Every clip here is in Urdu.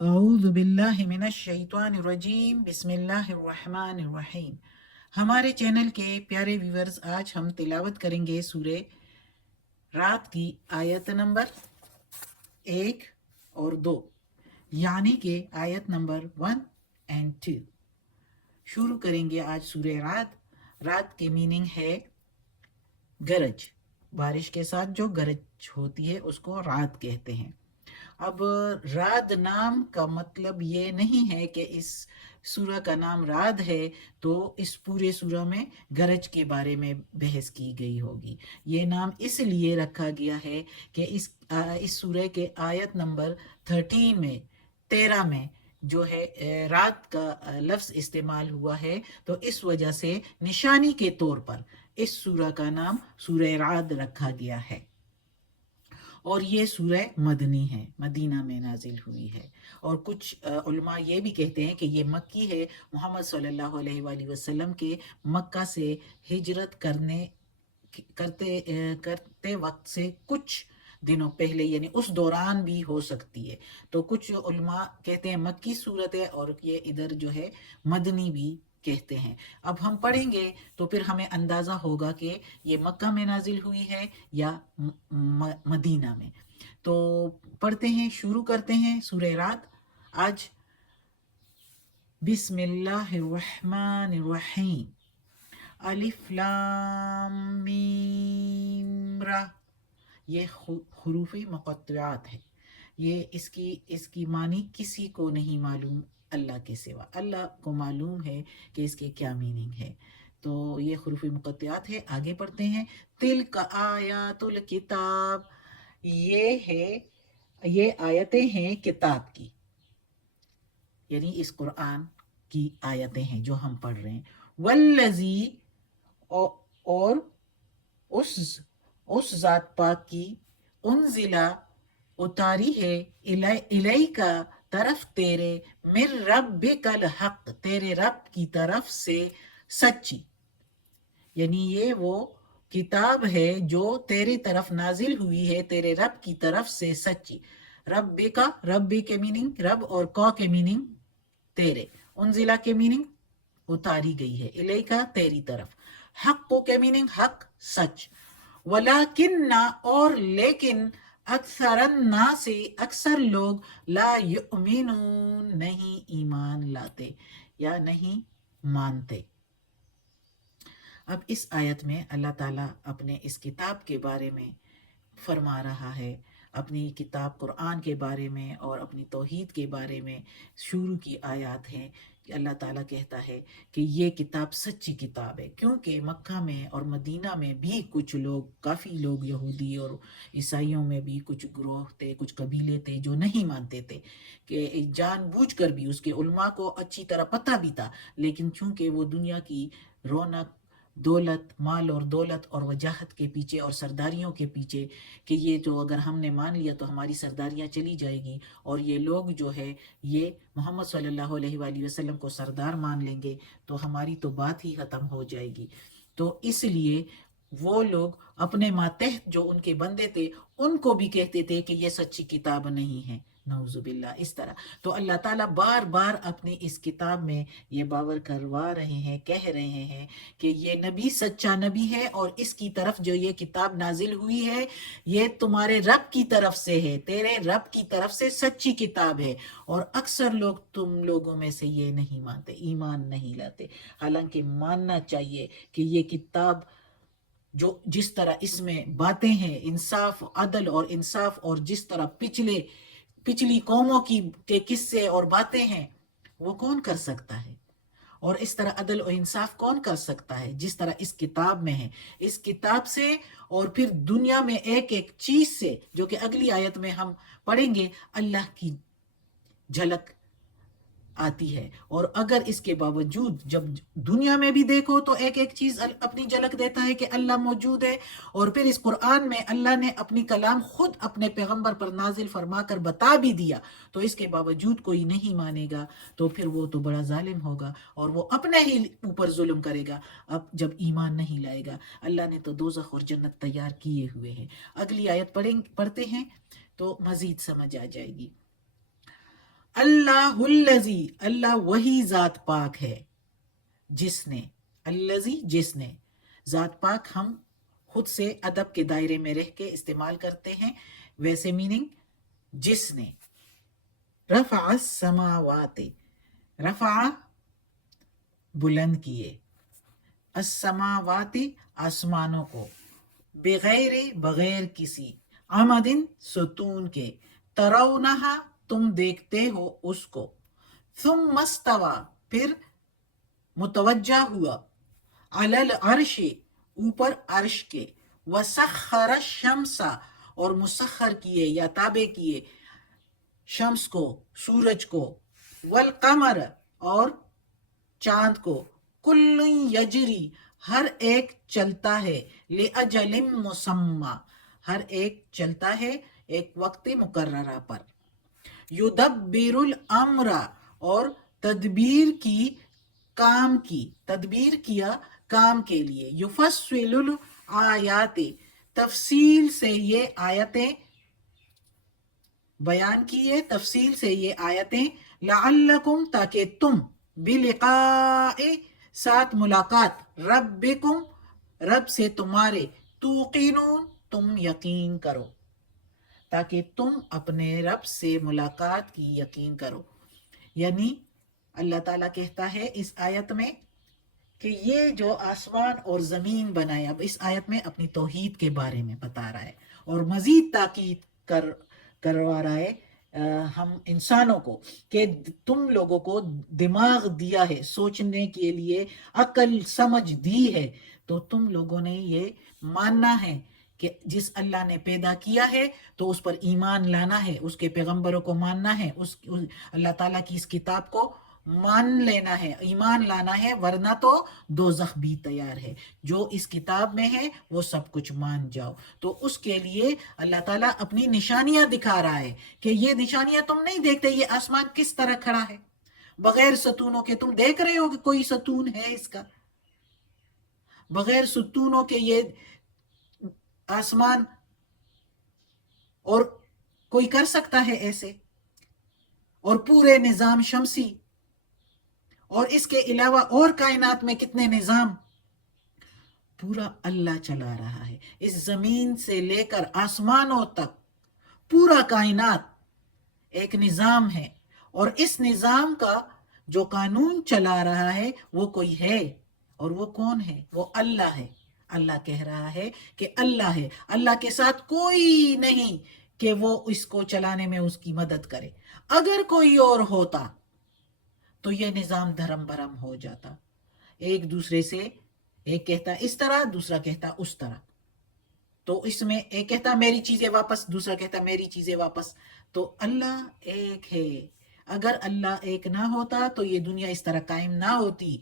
اعوذ باللہ من الشیطان الرجیم بسم اللہ الرحمن الرحیم۔ ہمارے چینل کے پیارے ویورز، آج ہم تلاوت کریں گے سورہ رات کی آیت نمبر 1 اور 2، یعنی کہ آیت نمبر 1 and 2۔ شروع کریں گے آج سورہ رات۔ رات کی میننگ ہے گرج، بارش کے ساتھ جو گرج ہوتی ہے اس کو رات کہتے ہیں۔ اب راد نام کا مطلب یہ نہیں ہے کہ اس سورہ کا نام راد ہے تو اس پورے سورہ میں گرج کے بارے میں بحث کی گئی ہوگی۔ یہ نام اس لیے رکھا گیا ہے کہ اس سورہ کے آیت نمبر 13 میں جو ہے رات کا لفظ استعمال ہوا ہے، تو اس وجہ سے نشانی کے طور پر اس سورہ کا نام سورہ رات رکھا گیا ہے۔ اور یہ سورہ مدنی ہے، مدینہ میں نازل ہوئی ہے۔ اور کچھ علماء یہ بھی کہتے ہیں کہ یہ مکی ہے، محمد صلی اللہ علیہ وآلہ وسلم کے مکہ سے ہجرت کرتے وقت سے کچھ دنوں پہلے، یعنی اس دوران بھی ہو سکتی ہے۔ تو کچھ علماء کہتے ہیں مکی صورت ہے، اور یہ ادھر جو ہے مدنی بھی کہتے ہیں۔ اب ہم پڑھیں گے تو پھر ہمیں اندازہ ہوگا کہ یہ مکہ میں نازل ہوئی ہے یا مدینہ میں۔ تو پڑھتے ہیں، شروع کرتے ہیں سورہ رات آج۔ بسم اللہ الرحمن الرحیم۔ الف لام میم را، یہ حروف مقطعات ہے۔ یہ اس کی معنی کسی کو نہیں معلوم اللہ کے سوا، اللہ کو معلوم ہے کہ اس کے کیا میننگ ہے۔ تو یہ حروف مقطعات ہے۔ آگے پڑھتے ہیں۔ تلک آیات الکتاب، یہ آیتیں ہیں کتاب کی، یعنی اس قرآن کی آیتیں ہیں جو ہم پڑھ رہے ہیں۔ والذی، اور اس ذات پاک کی، انزلہ اتاری ہے، الیکا طرف تیرے، من ربک الحق تیرے رب کی طرف سے سچی، یعنی یہ وہ کتاب ہے جو تیری طرف نازل ہوئی ہے، تیرے رب کی طرف سے سچی۔ رب کا، ربی کے میننگ رب، اور کا کے میننگ تیرے، انزلہ کے میننگ اتاری گئی ہے، الیکا تیری طرف، حق کے میننگ حق سچ، ولیکن اور لیکن، اکثر الناس اکثر لوگ، لا یؤمنون نہیں ایمان لاتے یا نہیں مانتے۔ اب اس آیت میں اللہ تعالیٰ اپنے اس کتاب کے بارے میں فرما رہا ہے، اپنی کتاب قرآن کے بارے میں اور اپنی توحید کے بارے میں شروع کی آیات ہیں کہ اللہ تعالیٰ کہتا ہے کہ یہ کتاب سچی کتاب ہے، کیونکہ مکہ میں اور مدینہ میں بھی کچھ لوگ، کافی لوگ یہودی اور عیسائیوں میں بھی کچھ گروہ تھے، کچھ قبیلے تھے جو نہیں مانتے تھے، کہ جان بوجھ کر بھی، اس کے علماء کو اچھی طرح پتہ بھی تھا، لیکن چونکہ وہ دنیا کی رونق، دولت، مال اور دولت اور وجاہت کے پیچھے اور سرداریوں کے پیچھے، کہ یہ جو اگر ہم نے مان لیا تو ہماری سرداریاں چلی جائے گی، اور یہ لوگ جو ہے یہ محمد صلی اللہ علیہ وآلہ وسلم کو سردار مان لیں گے تو ہماری تو بات ہی ختم ہو جائے گی۔ تو اس لیے وہ لوگ اپنے ماتحت جو ان کے بندے تھے ان کو بھی کہتے تھے کہ یہ سچی کتاب نہیں ہے، نعوذ باللہ، اس طرح۔ تو اللہ تعالیٰ بار بار اپنی اس کتاب میں یہ باور کروا رہے ہیں، کہہ رہے ہیں کہ یہ نبی سچا نبی ہے، اور اس کی طرف جو یہ کتاب نازل ہوئی ہے یہ تمہارے رب کی طرف سے ہے، تیرے رب کی طرف سے سچی کتاب ہے، اور اکثر لوگ تم لوگوں میں سے یہ نہیں مانتے، ایمان نہیں لاتے، حالانکہ ماننا چاہیے کہ یہ کتاب جو جس طرح اس میں باتیں ہیں، انصاف، عدل اور انصاف، اور جس طرح پچھلی قوموں کے قصے اور باتیں ہیں، وہ کون کر سکتا ہے؟ اور اس طرح عدل و انصاف کون کر سکتا ہے جس طرح اس کتاب میں ہے؟ اس کتاب سے، اور پھر دنیا میں ایک ایک چیز سے، جو کہ اگلی آیت میں ہم پڑھیں گے، اللہ کی جھلک آتی ہے۔ اور اگر اس کے باوجود جب دنیا میں بھی دیکھو تو ایک ایک چیز اپنی جھلک دیتا ہے کہ اللہ موجود ہے، اور پھر اس قرآن میں اللہ نے اپنی کلام خود اپنے پیغمبر پر نازل فرما کر بتا بھی دیا، تو اس کے باوجود کوئی نہیں مانے گا تو پھر وہ تو بڑا ظالم ہوگا، اور وہ اپنے ہی اوپر ظلم کرے گا اب جب ایمان نہیں لائے گا۔ اللہ نے تو دوزخ اور جنت تیار کیے ہوئے ہیں۔ اگلی آیت پڑھتے ہیں تو مزید سمجھ آ جائے گی۔ اللہ الذی، اللہ وہی ذات پاک ہے جس نے، الذی جس نے، ذات پاک ہم خود سے ادب کے دائرے میں رہ کے استعمال کرتے ہیں، ویسے میننگ جس نے، رفع السماوات، رفع بلند کیے، السماوات آسمانوں کو، بغیر بغیر کسی، عمدن ستون کے، ترونہا تم دیکھتے ہو اس کو، ثم استوى پھر متوجہ ہوا، علی العرش اوپر عرش کے، وسخر الشمس اور مسخر کیے یا تابع کیے شمس کو، سورج کو، والقمر اور چاند کو، کل یجری ہر ایک چلتا ہے، لأجل مسمى ہر ایک چلتا ہے ایک وقت مقررہ پر، یدبر الامر اور تدبیر کی کام کی، تدبیر کیا کام کے لیے، یفصل الآیات تفصیل سے یہ آیتیں بیان کیے، تفصیل سے یہ آیتیں، لعلکم تاکہ تم، بلقاء ساتھ ملاقات، ربکم رب سے تمہارے، توقنون تم یقین کرو، تاکہ تم اپنے رب سے ملاقات کی یقین کرو۔ یعنی اللہ تعالیٰ کہتا ہے اس آیت میں کہ یہ جو آسمان اور زمین بنائے، اب اس آیت میں اپنی توحید کے بارے میں بتا رہا ہے اور مزید تاکید کروا رہا ہے ہم انسانوں کو کہ تم لوگوں کو دماغ دیا ہے سوچنے کے لیے، عقل سمجھ دی ہے، تو تم لوگوں نے یہ ماننا ہے کہ جس اللہ نے پیدا کیا ہے تو اس پر ایمان لانا ہے، اس کے پیغمبروں کو ماننا ہے، اللہ تعالیٰ کی اس کتاب کو مان لینا ہے، ایمان لانا ہے، ورنہ تو دوزخ بھی تیار ہے۔ جو اس کتاب میں ہے وہ سب کچھ مان جاؤ۔ تو اس کے لیے اللہ تعالیٰ اپنی نشانیاں دکھا رہا ہے کہ یہ نشانیاں تم نہیں دیکھتے، یہ آسمان کس طرح کھڑا ہے بغیر ستونوں کے، تم دیکھ رہے ہو کہ کوئی ستون ہے اس کا؟ بغیر ستونوں کے یہ آسمان اور کوئی کر سکتا ہے ایسے؟ اور پورے نظام شمسی اور اس کے علاوہ اور کائنات میں کتنے نظام، پورا اللہ چلا رہا ہے۔ اس زمین سے لے کر آسمانوں تک پورا کائنات ایک نظام ہے، اور اس نظام کا جو قانون چلا رہا ہے وہ کوئی ہے، اور وہ کون ہے؟ وہ اللہ ہے۔ اللہ کہہ رہا ہے کہ اللہ ہے، اللہ کے ساتھ کوئی نہیں کہ وہ اس کو چلانے میں اس کی مدد کرے۔ اگر کوئی اور ہوتا تو یہ نظام دھرم بھرم ہو جاتا، ایک دوسرے سے، ایک کہتا اس طرح دوسرا کہتا اس طرح، تو اس میں ایک کہتا میری چیزیں واپس، دوسرا کہتا میری چیزیں واپس۔ تو اللہ ایک ہے، اگر اللہ ایک نہ ہوتا تو یہ دنیا اس طرح قائم نہ ہوتی،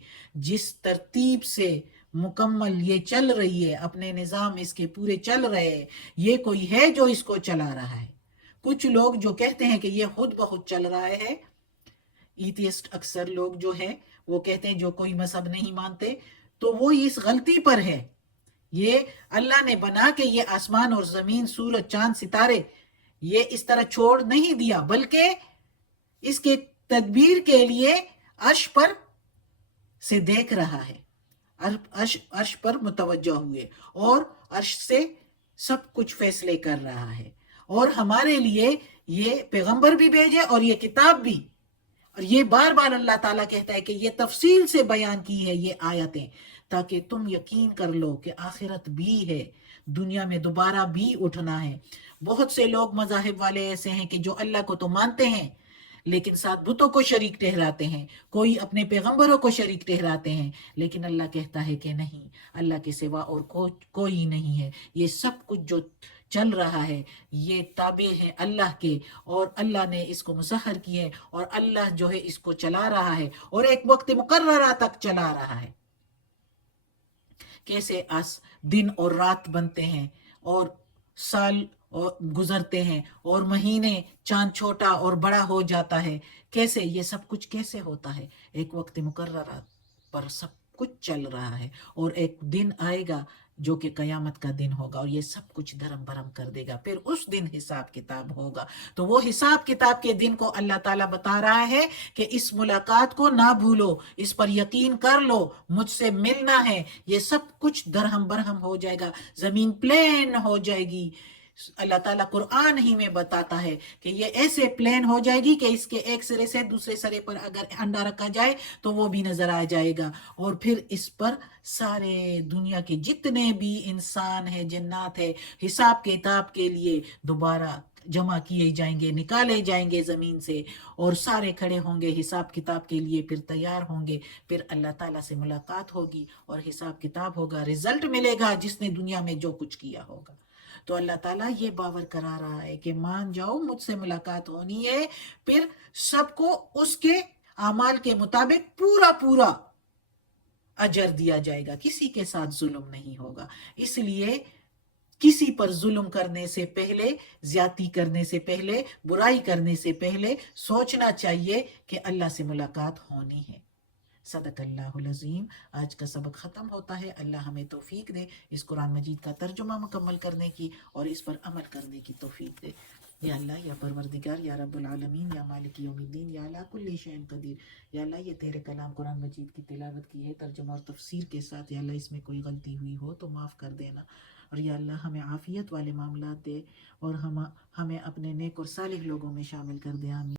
جس ترتیب سے مکمل یہ چل رہی ہے، اپنے نظام اس کے پورے چل رہے ہیں، یہ کوئی ہے جو اس کو چلا رہا ہے۔ کچھ لوگ جو کہتے ہیں کہ یہ خود بخود چل رہا ہے، ایتھیسٹ اکثر لوگ جو ہیں وہ کہتے ہیں جو کوئی مذہب نہیں مانتے، تو وہ اس غلطی پر ہے۔ یہ اللہ نے بنا کے یہ آسمان اور زمین، سورج، چاند، ستارے یہ اس طرح چھوڑ نہیں دیا، بلکہ اس کے تدبیر کے لیے عرش پر سے دیکھ رہا ہے، عرش پر متوجہ ہوئے اور عرش سے سب کچھ فیصلے کر رہا ہے، اور ہمارے لیے یہ پیغمبر بھی بھیجے اور یہ کتاب بھی، اور یہ بار بار اللہ تعالیٰ کہتا ہے کہ یہ تفصیل سے بیان کی ہے یہ آیتیں، تاکہ تم یقین کر لو کہ آخرت بھی ہے، دنیا میں دوبارہ بھی اٹھنا ہے۔ بہت سے لوگ مذاہب والے ایسے ہیں کہ جو اللہ کو تو مانتے ہیں لیکن ساتھ بتوں کو شریک ٹھہراتے ہیں، کوئی اپنے پیغمبروں کو شریک ٹھہراتے ہیں، لیکن اللہ کہتا ہے کہ نہیں، اللہ کے سوا اور کوئی نہیں ہے، یہ سب کچھ جو چل رہا ہے یہ تابع ہے اللہ کے، اور اللہ نے اس کو مسخر کیے، اور اللہ جو ہے اس کو چلا رہا ہے اور ایک وقت مقررہ تک چلا رہا ہے۔ کیسے دن اور رات بنتے ہیں اور سال اور گزرتے ہیں اور مہینے، چاند چھوٹا اور بڑا ہو جاتا ہے، کیسے یہ سب کچھ کیسے ہوتا ہے؟ ایک وقت مقررہ پر سب کچھ چل رہا ہے، اور ایک دن آئے گا جو کہ قیامت کا دن ہوگا، اور یہ سب کچھ دھرم برہم کر دے گا، پھر اس دن حساب کتاب ہوگا۔ تو وہ حساب کتاب کے دن کو اللہ تعالیٰ بتا رہا ہے کہ اس ملاقات کو نہ بھولو، اس پر یقین کر لو، مجھ سے ملنا ہے، یہ سب کچھ درہم برہم ہو جائے گا، زمین پلین ہو جائے گی۔ اللہ تعالیٰ قرآن ہی میں بتاتا ہے کہ یہ ایسے پلین ہو جائے گی کہ اس کے ایک سرے سے دوسرے سرے پر اگر انڈا رکھا جائے تو وہ بھی نظر آ جائے گا، اور پھر اس پر سارے دنیا کے جتنے بھی انسان ہیں، جنات ہیں، حساب کتاب کے لیے دوبارہ جمع کیے جائیں گے، نکالے جائیں گے زمین سے، اور سارے کھڑے ہوں گے حساب کتاب کے لیے، پھر تیار ہوں گے، پھر اللہ تعالیٰ سے ملاقات ہوگی اور حساب کتاب ہوگا، رزلٹ ملے گا جس نے دنیا میں جو کچھ کیا ہوگا۔ تو اللہ تعالیٰ یہ باور کرا رہا ہے کہ مان جاؤ، مجھ سے ملاقات ہونی ہے، پھر سب کو اس کے اعمال کے مطابق پورا پورا اجر دیا جائے گا، کسی کے ساتھ ظلم نہیں ہوگا۔ اس لیے کسی پر ظلم کرنے سے پہلے، زیادتی کرنے سے پہلے، برائی کرنے سے پہلے سوچنا چاہیے کہ اللہ سے ملاقات ہونی ہے۔ صدق اللہ العظیم۔ آج کا سبق ختم ہوتا ہے۔ اللہ ہمیں توفیق دے اس قرآن مجید کا ترجمہ مکمل کرنے کی اور اس پر عمل کرنے کی توفیق دے۔ یا اللہ، یا پروردگار، یا رب العالمین، یا مالک یوم الدین، یا اللہ کل شیء قدیر، یا اللہ یہ تیرے کلام قرآن مجید کی تلاوت کی ہے ترجمہ اور تفسیر کے ساتھ، یا اللہ اس میں کوئی غلطی ہوئی ہو تو معاف کر دینا، اور یا اللہ ہمیں عافیت والے معاملات دے، اور ہمیں اپنے نیک اور صالح لوگوں میں شامل کر دے، آمین۔